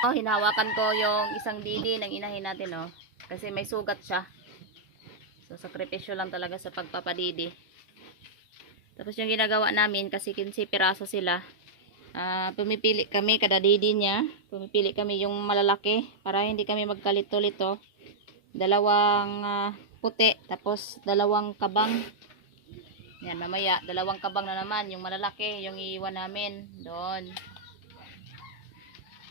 Oh, hinawakan ko yung isang didi ng inahin natin, oh. Kasi may sugat siya. So, sakripisyo lang talaga sa pagpapadidi. Tapos yung ginagawa namin, kasi 15 piraso sila. Ah, pumipili kami kada didi niya. Pumipili kami yung malalaki para hindi kami magkalito-lito. Dalawang ah, puti, tapos dalawang kabang. Yan, mamaya, dalawang kabang na naman. Yung malalaki, yung iiwan namin. Doon.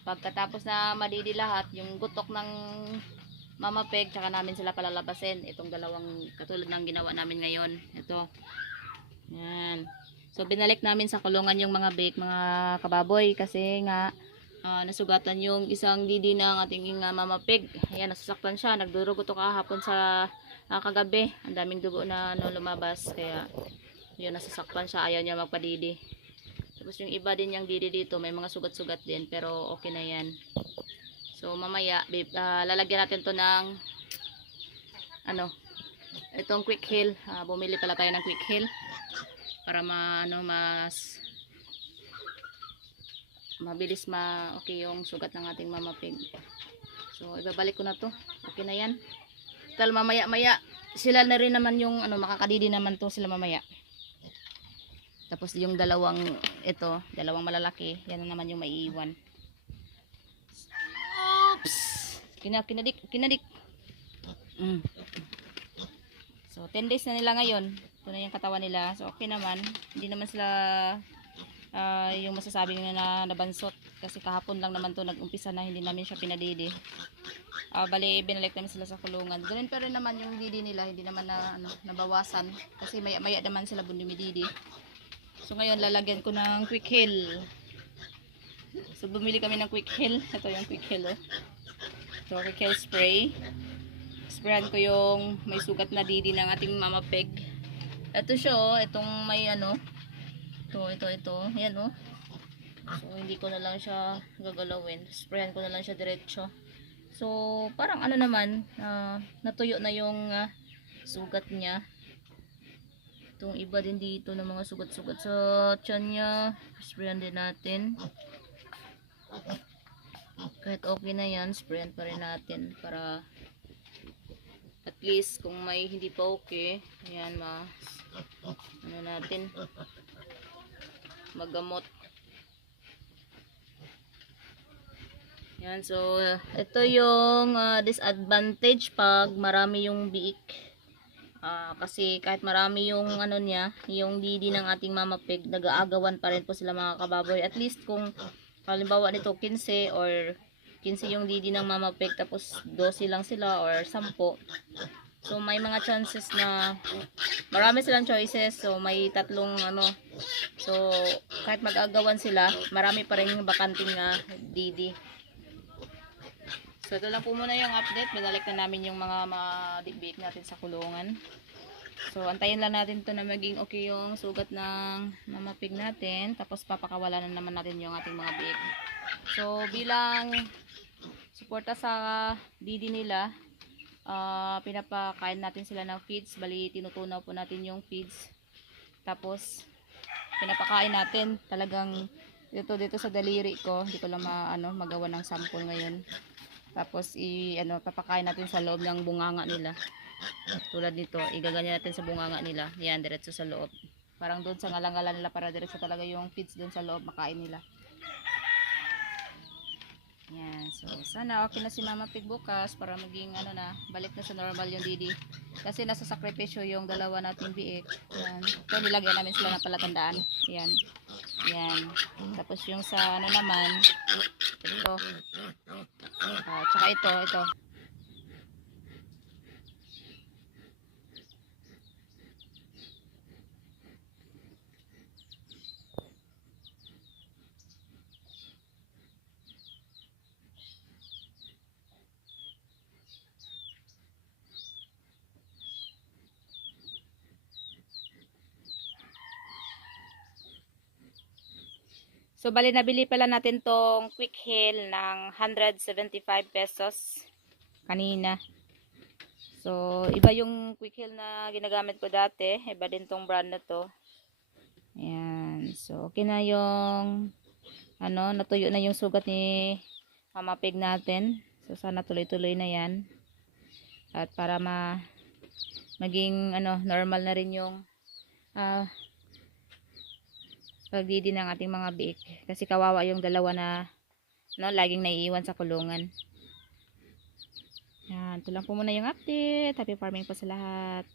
Pagkatapos na madidi lahat, yung gutok ng Mama Peg, tsaka namin sila palalabasin. Itong dalawang katulad ng ginawa namin ngayon. Ito. Yan. So, binalik namin sa kulungan yung mga bake, mga kababoy. Kasi nga, ah, nasugatan yung isang didi ng ating uh, Mama Peg. Ayan, nasasaktan siya. Nagdurugo to kahapon sa ah, kagabi. Ang daming dugo na ano, lumabas. Kaya, yun, nasasaktan siya. Ayaw niya magpadidi. Tapos yung iba din yung didi dito, may mga sugat-sugat din, pero okay na yan. So mamaya, babe, ah, lalagyan natin to ng ano, itong quick heal. Ah, bumili pala tayo ng quick heal para ma, ano, mas mabilis ma okay yung sugat ng ating mama pig. So ibabalik ko na to. Okay na yan. Tal mamaya maya sila na rin naman yung ano makakadidi naman to sila mamaya. Tapos yung dalawang ito, dalawang malalaki, yan na naman yung maiiwan. Oops! Kina, kinadik, kinadik. Mm. So, 10 days na nila ngayon. Ito na yung katawan nila. So, okay naman. Hindi naman sila ah, yung masasabi nila na nabansot. Kasi kahapon lang naman to nag-umpisa na hindi namin siya pinadidi. Ah, bali, binalik namin sila sa kulungan. Ganun pa rin naman yung didi nila. Hindi naman na, ano, nabawasan. Kasi maya, maya naman sila bundumididi. So ngayon lalagyan ko ng quick heal. So, bumili kami ng Quick Heal. Ito yung Quick Heal, oh. So, Quick Heal spray. Sprayan ko yung may sugat na didi ng ating Mama Peg. Ito siya, oh. Itong may ano. Ito, ito, ito. Yan, oh. So, hindi ko na lang siya gagalawin. Sprayan ko na lang siya diretso. So, parang ano naman, ah, natuyo na yung ah, sugat niya. Itong iba din dito ng mga sugat-sugat sa tiyan niya. Sprayan din natin. Kahit okay na yan, sprayan pa rin natin para at least kung may hindi pa okay, ayan ma ano natin magamot. Yan, so ito yung ah, disadvantage pag marami yung biik. Ah, kasi kahit marami yung ano niya, yung didi ng ating mama pig, nag-aagawan pa rin po sila mga kababoy. At least kung halimbawa nito 15 or 15 yung didi ng mama pig tapos 12 lang sila or 10. So may mga chances na marami silang choices. So may tatlong ano. So kahit mag-agawan sila, marami pa rin bakanting na didi. So ito lang po muna yung update. Binalik na namin yung mga madibik natin sa kulungan. So antayin lang natin to na maging okay yung sugat ng mamapig natin. Tapos papakawala na naman natin yung ating mga biik. So bilang suporta sa didi nila, ah, pinapakain natin sila ng feeds. Bali tinutunaw po natin yung feeds. Tapos pinapakain natin talagang dito dito sa daliri ko. Hindi ko lang ma, ano, magawa ng sample ngayon. Tapos i ano papakain natin sa loob ng bunganga nila. Tulad nito, igaganyan natin sa bunganga nila. Yan, diretso sa loob. Parang doon sa ngalangalan nila para diretso talaga yung feeds doon sa loob makain nila. Yan, so sana okay na si Mama Pig bukas para maging ano na, balik na sa normal yung Didi. Kasi nasa sakripisyo yung dalawa nating biik. Yan. Ito nilagyan namin sila ng palatandaan. Yan. Yan. Tapos yung sa ano naman, ito. Ah, tsaka ito, ito. So, bali nabili pala natin tong quick heal ng 175 pesos kanina. So, iba yung quick heal na ginagamit ko dati. Iba din tong brand na to. Ayan. So, okay na yung ano, natuyo na yung sugat ni Mama Pig natin. So, sana tuloy-tuloy na yan. At para ma maging ano, normal na rin yung ah pagdidi ng ating mga biik. Kasi kawawa yung dalawa na no, laging naiiwan sa kulungan. Yan, ito lang po muna yung update. Happy farming po sa lahat.